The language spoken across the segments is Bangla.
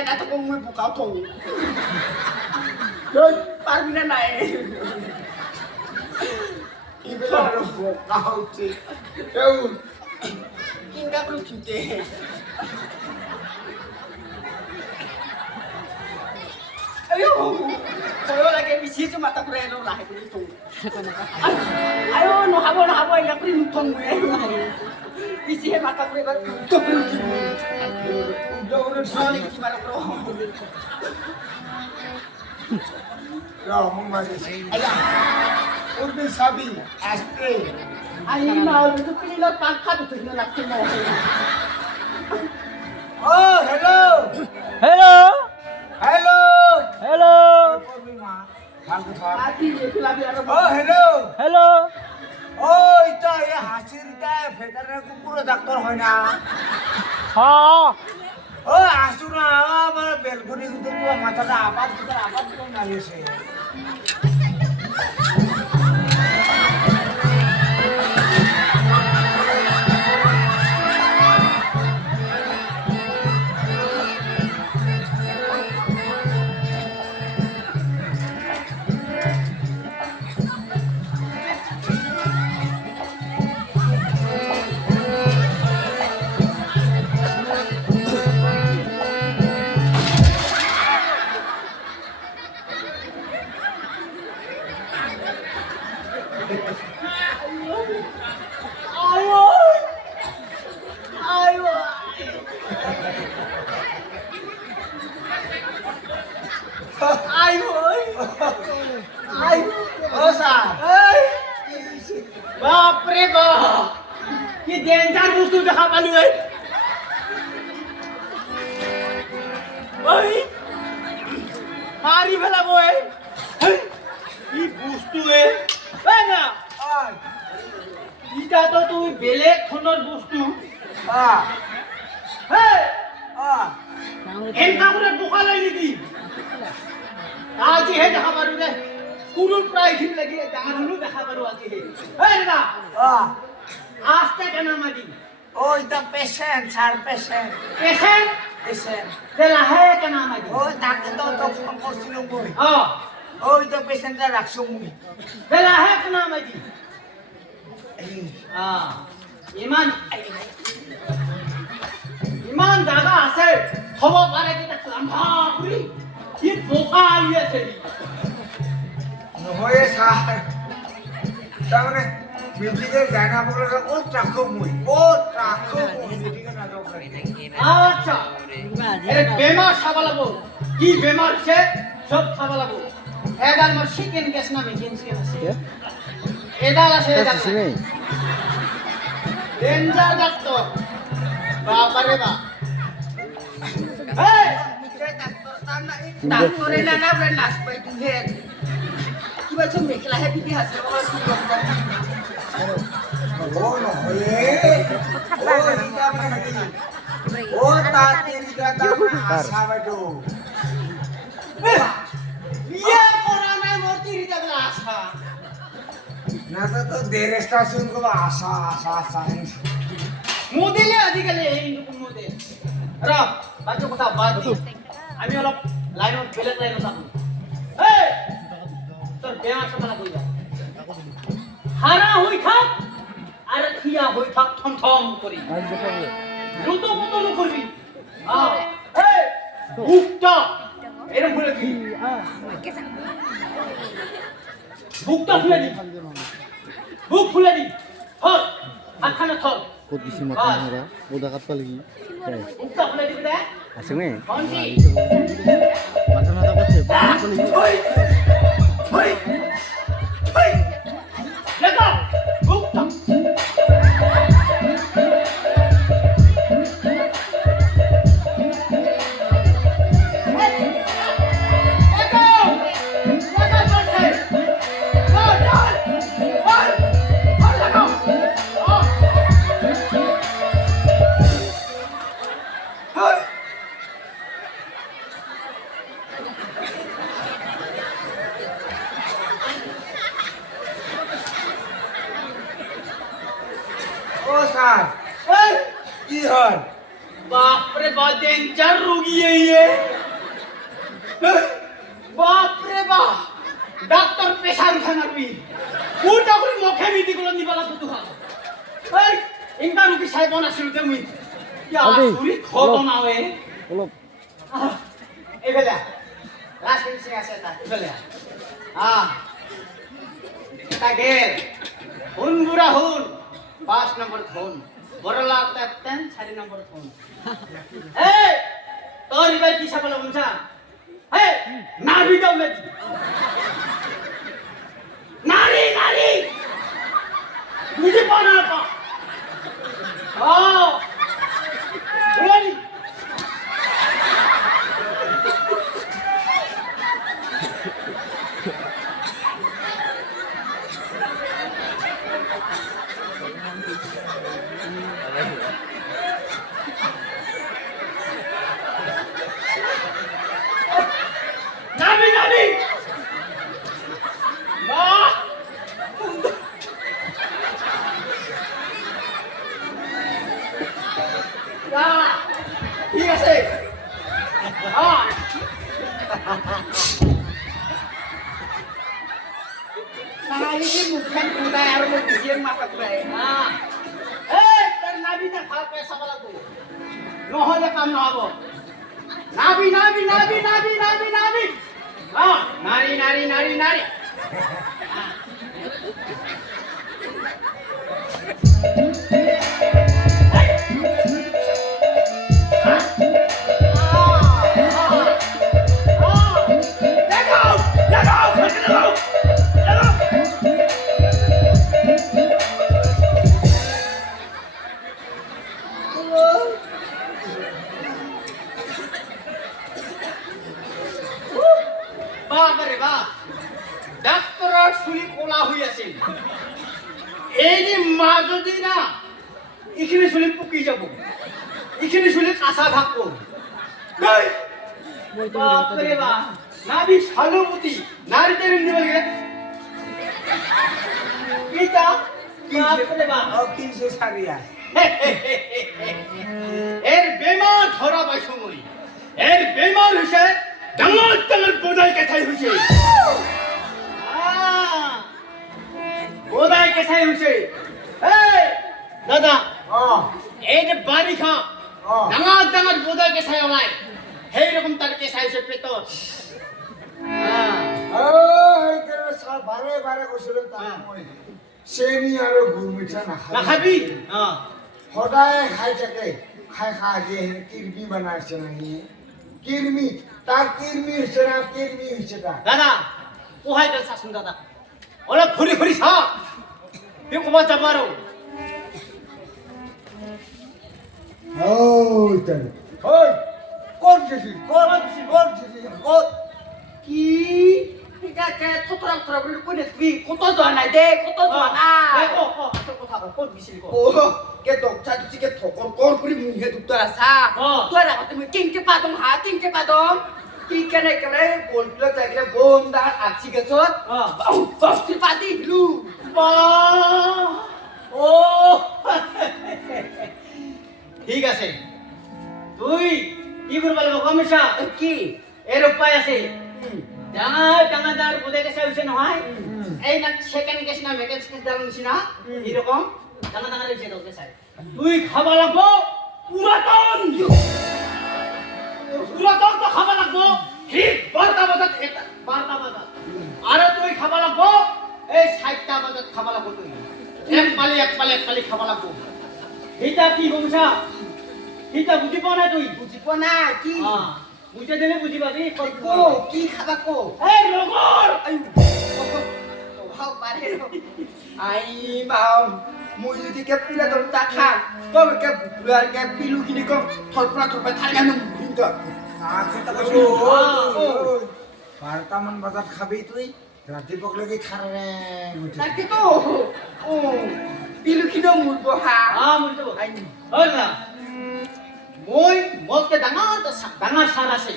কেনা তো মই বুকাও থওঁ লৈ পারবি না নাই ইবেলা বুকাও থি এউ কিংগা করে থিতে ayo koyo lagi bisi cuma tak kurang lah itu itu ayo no habo enggak kuri nutong bisi mata kuri baru tuh udah saling gimana bro ya mumari ayah urbi sabi aste ayo mau itu pilih pangkat itu ini lagi mau oh hello Hello. hello Hello. oh hello Hello. oh itu ya hasil kita veteran kumpul dokter হয় না হ্যাঁ oh আসুনা আমার বেলকুনি ভিতর পুরো মাথাটা আপাত করে নালিয়েছে বাপরে বাপ কি ডেঞ্জার বস্তু দেখা পালি ওই মারি ফেলাবো কি বস্তু না ইটা তো তুই বেলেগ ধৰণৰ বস্তু এনেকা করে বোকা লয় নেকি আজিহে দেখা পাৰো দে কুৰুৰ প্ৰায় খিন লাগি ডাঙৰ হলো দেখা পাৰো আজিহে দাদা আস্তে কেনা মাৰি oh itu patient sar patient patient patient দে লাহে কেনা মাৰি oh ডাক্তার তো ফোন করছিল মই অ oh itu patientটা রাখছো মুই দে লাহে কেনা মাৰি ইমান জাগা আছে হ'ব পাৰে কি তাক লাম্বা কৰি কি বোকা আলি আছে নহয় স্যার তাৰমানে মেডিকেল জানা বলে ও ট্রাকো মুই মেডিকেল না যাও আচ্ছা এর বেমার চাবা লাগব কি বেমার আছে সব চাবা লাগব এডাল মোৰ চিকেন কেছ না মেকিন চিকেন আছে এডাল আছে এডাল ডেঞ্জার ডাক্তার বাবারে বা এই ডাক্তার এনা না ব্রেন নাচ পাই তুই হে কিবা চম মেখলা হে বিধি আছে বলা সুন্দর ও নহয় ও ইটা মানে ও তাতেরি দাদা আশা বাইতো বিয়ে করা নাই মূর্তি হিসাবে আশা না তো দের স্টেশন কো আশা মোদিলে আজিকালি এই কোন মোদে র বাকি কথা বাদ দি আমি অলপ লাইনত বেলেগ লাইনত আছো এই তোর বেয়া সমালা কই যা হারা হই থাক আর থিয়া হই থাক থম থম করি দ্রুত মতন করবি এই বুকটা এরকম বলে কি বুকটা খুলে দি বুক খুলে দি ধর আখানা ধর কত কিছু মাথা মারা ওদা কাটপা লাগি বুকটা খুলে দিবি দে আছে মে কোনটি মাথা মাথা করছে ওই ওই ওই লেগো বুকটা ও স্যার এই কি হল बापरे बाप डेंजर रोगी है ये बापरे बाप डॉक्टर पेशा उठाणार मी कुठं कुठे मोठ्या मीटिंगला निघाला तू तुला इनका रुकी साहेब असेल ते मी या तुरी खोट नाव आहे অলপ এবেলা রাশমিন সিং আছে তা এবেলা তাকে হুন বুড়া হুন 5 নম্বর ফোন বড় লাগতা 4 নম্বর ফোন এই তোর এবার কি সাবল উনছা এই নাবি দাও লাগি নারী নারী বুঝি পানা পা ready Nabi! ঠিক আছে Nangali din bukan kuda yang mau disiang mata kuda. Nabi na khal pesa wala to. Nohole kam na hobo. Nabi. Nari. বাবারে বাপ ডাক্তার শুনি কোলা হই আছে এই যে মা যদি না এখানে শুনি পুকি যাব এখানে শুনি কাঁচা থাকবো বাবারে বাপ নাবি শালুমতি নারীদের নিবে এটা বাবারে বাপ কিনছে সারিয়া এর বেমার ধরা পাই সময় এর বেমার হইছে ডাঙর বোধাই কেথাই হইছে বোধাই কেথাই হইছে এই দাদা এই যে বারিখা ডাঙর বোধাই কেথাই হলাই সেই রকম তার কেসাই হইছে পেট বারে কৈছিলো চেনি আৰু গুৰ মিঠা নাখাবি সদায় খাই থাকে খাই আজি কিৰমি বনাইছে নাহি কিৰমি তার কিরমি হচ্ছে না কিরমি হচ্ছে না দাদা পোহাই গেল শাসন দাদা ওরা ঘুরি সা বেকুমা যাবারো ওই তাই ওই কোন গেছি কোন কি ঠিক আছে থতরা বলি কোনে তুই কত জন নাই দে কত জন দেখো কথা কোন বিছিল কো 오, 걔 녹차 두치게 톡걸 그리 무해 둡더라사. 또라 같으면 낑께 빠동 하 낑께 빠동. 낑께네 그래 볼필러 자기네 본다 아치게서. 버스 빠디 루. বা ও ঠিক আছে তুই কি করবা লাগব কমিশা কি এর উপায় আছে ডাঙাদার বোধে গেছে হইছে নহয় এই না সেকেন্ড গেছে না মেকেন্ড দাঁড়ান নিছি না এরকম ডাঙাদার হইছে তো গেছে তুই খাবা লাগবো পুরাতন তো খাবা লাগবো ঠিক 12টা বাজাত 12টা বাজাত আর তুই খাবা লাগবো এই 60টা বাজাত খাবা লাগবো তুই এক পালি খাবা লাগবো এটা কি বংশা এটা বুঝি পাও না তুই বুঝিব না কি বুঝে দিলে বুঝি পাবি কো কি খাবা কো এই রগর হাও পারে আই মাও মুই যদি কে পিলা দম তা খা কম কে বুলার কে পিলু কিনি কম থরপরা থাকা নম কিন্তু বারটামান বজাত খাবি তুই ৰাতিপুৱা লৈকে খাৰে তাকে তো ও পিলু কিনো মুরব হা মুড়ি দেব হয় না মই মতে ডাঙৰ সাৰ আছে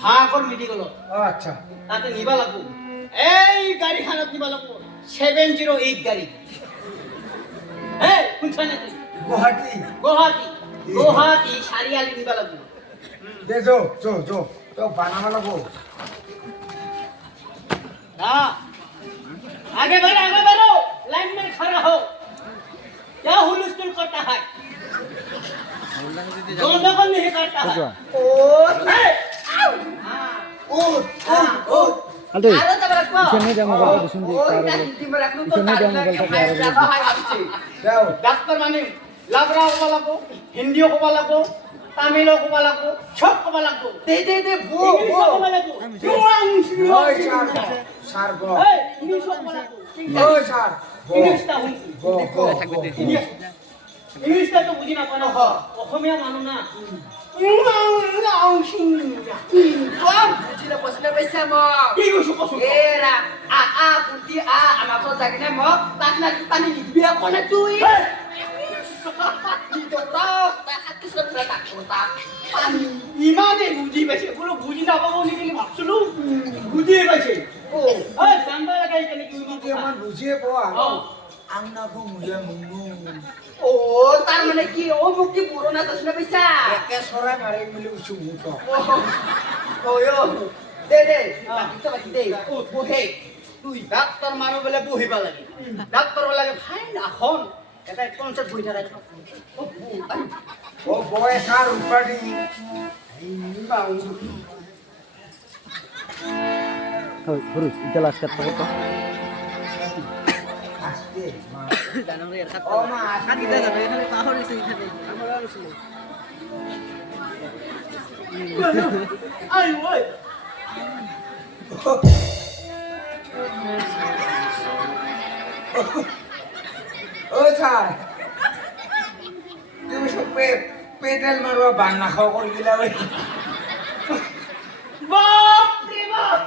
ভাগৰ মেডিকেল আচ্ছা তাতে নিবা লাগবো এই গাড়ীখনত নিবা লাগবো 708 গাড়ী এই কোনখানে গুৱাহাটী গুৱাহাটী গুৱাহাটী চাৰিআলি নিব লাগিব দে যো যো যো তো বানাব লাগবো हाँ आगे बढ़ो लाइन में खड़ा हो क्या हुलूस्थुल करता है दोनों को नहीं करता है ও हाँ উঠ উঠ আলতে আরো যাবার রাখবো পিছনে যা মোবাইলটা দিছুন যে ওই কারো হিন্দি মে রাখলু তো পিছনে যা মোবাইলটা রাখা হয় ভাবছি যাও ডাক্তার মানে লাবরা হবা লাগবো হিন্দিও কবা লাগবো তামিলও কবা লাগবো সব কবা লাগবো দে বো ইংলিশও কবা লাগবো ওই স্যার স্যার গো ইংলিশও কবা লাগবো ওই স্যার ইংলিশটা হুঁকি গো গো ইংলিশটা তো বুঝি না পায় না অসমীয়া মানুহ না কম বুঝিলে বসলে পয়সা ম কি কৈছো কচোন এরা আ পুতি আমাকো জাগিনে ম পাতলা পানি বিয়া কোনে তুই ইমানেই বুজি পাইছে বোলো বুজি নাপাব নেকি ভাবছিলো বুজিয়ে পাইছে ঐ জানবা লাগে কেনেকে তুই আমার বুঝিয়ে পাওয়া অ আংনাকো মুজে মুনু ও তার মানে কি ও মুক্তি পুরোনা দশনা পয়সা একে সরাই মারি মিলি উঠু মুটো ওয়ো দে বাকি দে ও বহে তুই ডাক্তার মানুহ বলে বহিবা লাগে ডাক্তার লাগে ভাই এখন এটা কনসার্ট বহি থাকা ও বয় স্যার উপাডি ওই পুরুষ এটা লাস্ট কাট করতে আস্তে মা ও মা আসান দিতে যাবে এখানে পাহর লিখে এখানে আমরা আলোচনা আই ওই ও স্যার তুমি সব পেটেল মারবা বান্না খাওয়া করে দিলা ভাই বাপ রে বাপ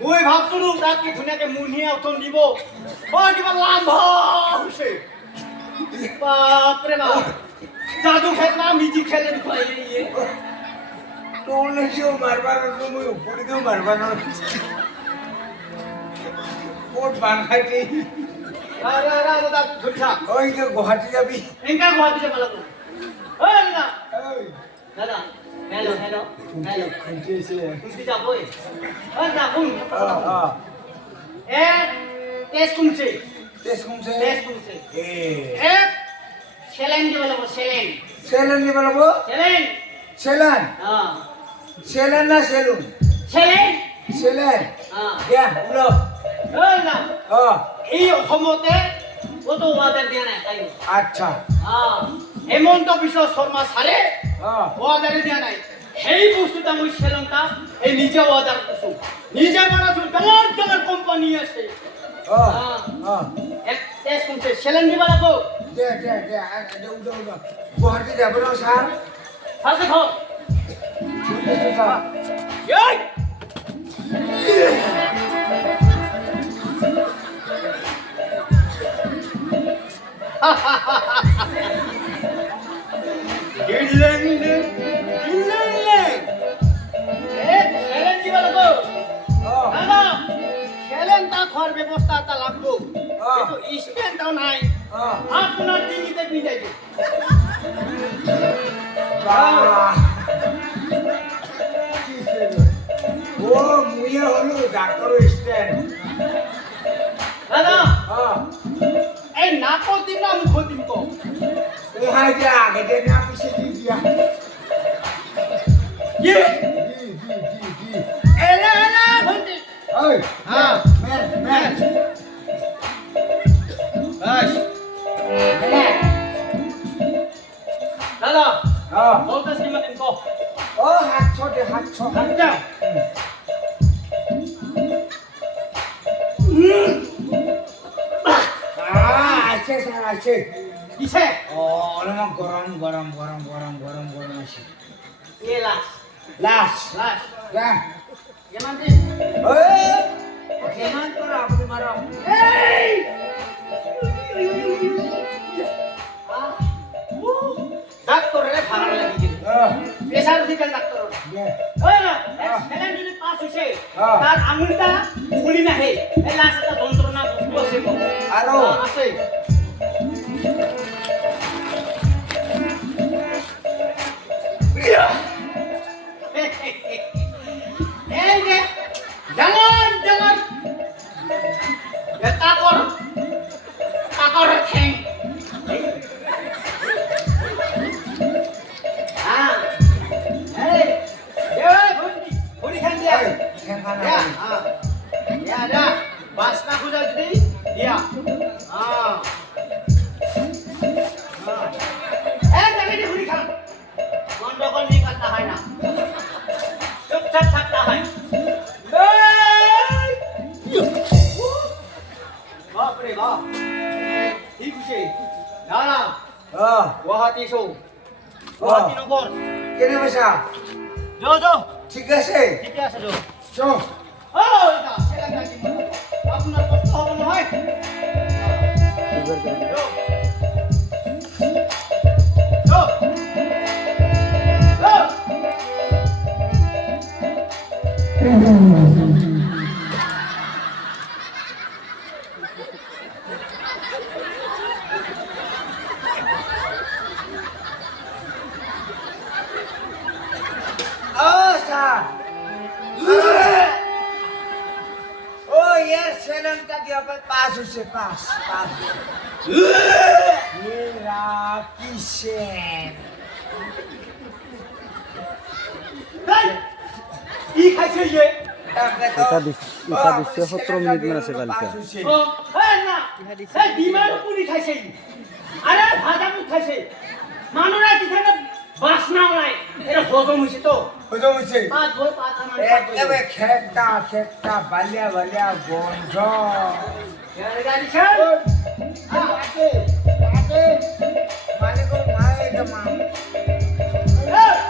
মই ভাবছিলো তাক কি ধুনীয়াকে মুনিয়ে উঠন দিব মই কিবা লাম্ভা হৈছে বাপ ৰে বাপ জাদু খেল না মিজি খেলে দেখুৱাই ইয়ে তোলে যেও মারবার তুমি উপরে দিও মারবার কোট বান খাইতে রা দাদা ধুইছা ওই যে গুয়াহাটি যাবি এঙ্কা গুৱাহাটী যাব লাগিব ঐ দাদা ওই দাদা হেল্ল' হেল্ল' হেল্ল' খুঁটিয়েছে তুমি যাবই ঐ দাদা শুন আ টেষ্ট কুমছে তেজ কমছে টেষ্ট কুমছে এ সেলেন দিব লাগিব সেলেন সেলেন নিবে লব সেলেন সেলেন হ্যাঁ সেলেন না সেলুন সেলেন সেলেন হ্যাঁ দিয়া উলো ঐ দাদা আ এই অসমতে কত ওয়াদার দিয়া নাই তাই আচ্ছা হেমন্ত বিশ্ব শর্মা ছাৰে আ ওয়াদার দিয়া নাই সেই বস্তুটা মই সেলনটা এই নিজে ওয়াদার করছো নিজে বানাছো ডাঙৰ কোম্পানী আছে আ হ্যাঁ আ এক টেস্ট কুমছে সেলেন দিব লাগিব দে উলো উলো গুয়াহাটি যাব না স্যার ভালকে থ ঠিক আছে স্যার এই ব্যবস্থা এটা লাগবো স্ট্যান্ডটাও নাই আ আপনার দিল্লিতে পিঁধাই দিই বাহ ও মুয়ে হলো ডাক্তার স্ট্যান্ড দাদা আ এই নাকো দিন না মুখ দিন কো ও হাই দিয়া আগে দে না পিছে দি দিয়া ये দি एला एला भंती ওই হ্যাঁ ম্যান बस दादा আ बोलते सी मत इनको ও হাত ছোটে হাত ছোট हट जा আছে স্যার আছে किसे ও অলপ গরম আছে ये लाश লাশ लाश যা ये मानते ওই কেমন করে আপনি মারো এই ডাক্তার রে ভাড়া লাগি গেল প্রেসার দিকে ডাক্তার ওই না সেলেন যদি পাস হইছে তার আঙুলটা খুলি নাহে এই লাশ একটা যন্ত্রণা বসে আরো? আছে Alam, Oh, Wahati Show. Wahati Nogor. kene basa. Jo, jo. ঠিক আছে ঠিক আছে, jo. চো Oh, এটা, সেটা কাটি মারো। আপনার কষ্ট হবে না হয়? এবার করে দিন। Jo. Jo. Jo. ও স্যার ও यार सेलन का दिया पर पास उसे पास पास ये किशन এই, কি খাইছে ইয়ে? একাদশে 17 মিনিট মেন আছে কালকে ও, এই না, এই ডিমের পুরি খাইছে ই। আরে ভাজা মুখ খাইছে। মানুষরা কি থাকে বাসনাও নাই। এটা হজম হইছে তো। বুঝো বুঝছে পাঁচ বই পাঁচ আনা। একেবারে খেটা খেটা বালিয়া বালিয়া গন্ধ গাড়ি ছাড়। আগে আগে মানে কোন মায়ে জমা এই,